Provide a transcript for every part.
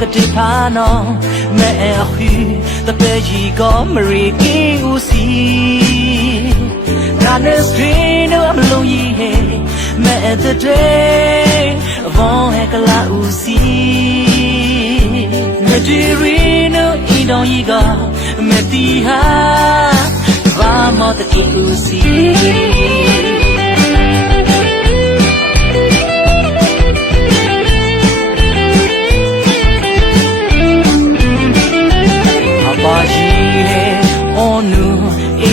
ကတိဖာနောမဲအခွေတပဲကြီးကမရီကင်းဦးစီနာနေစထရင်တော့မလုံးကြီးဟဲမဲတဲ့တဲ့ဘောဟဲကလာဦးစီမဒီရီနိုအင်းတော်ကြီးကမတီဟာဘာမ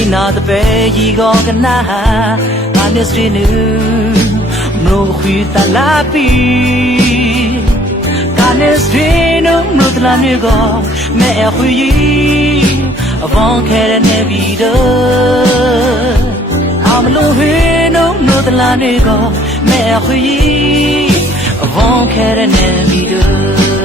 အိနာတပဲကြီးကောကနာငါနဲ့စရင်းနူမလို့ခွေတလာပီကနဲ့စရင်းနူမလို့တလာနေကောမဲအခွေကြီးအပေါင်းခဲတဲ့နေပြီးတော့အ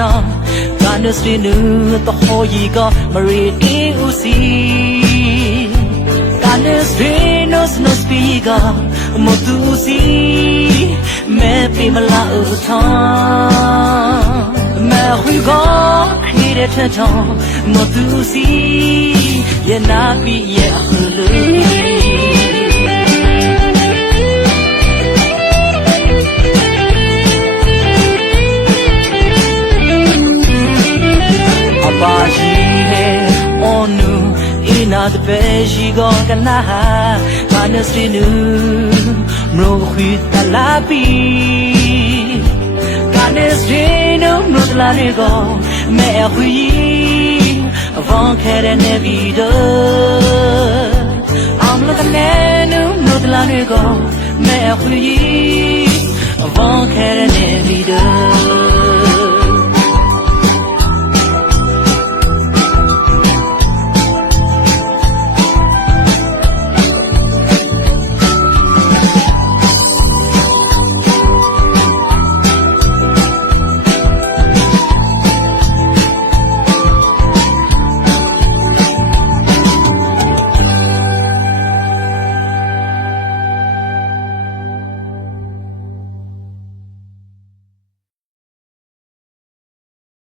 နောကနစရီနူတဟိုရီကမရီတီဦးစီကနစရီနိုစနိုစပီကမတူစီမဲပေမလာဦးသောမဲခွေကခေတဲ့ထထောင်းမတူစီရဲ့နာပီရဲ့ တပဲရှိကောကနာဟာမနစရီနူမရောခွေတလာပီကနစရီနူမရောတလာနေကောမဲအခွေအဖောင်းခဲတဲ့နေပြီးတော့အောင်လကနေနူမရောတလာနေကောမဲအခွေ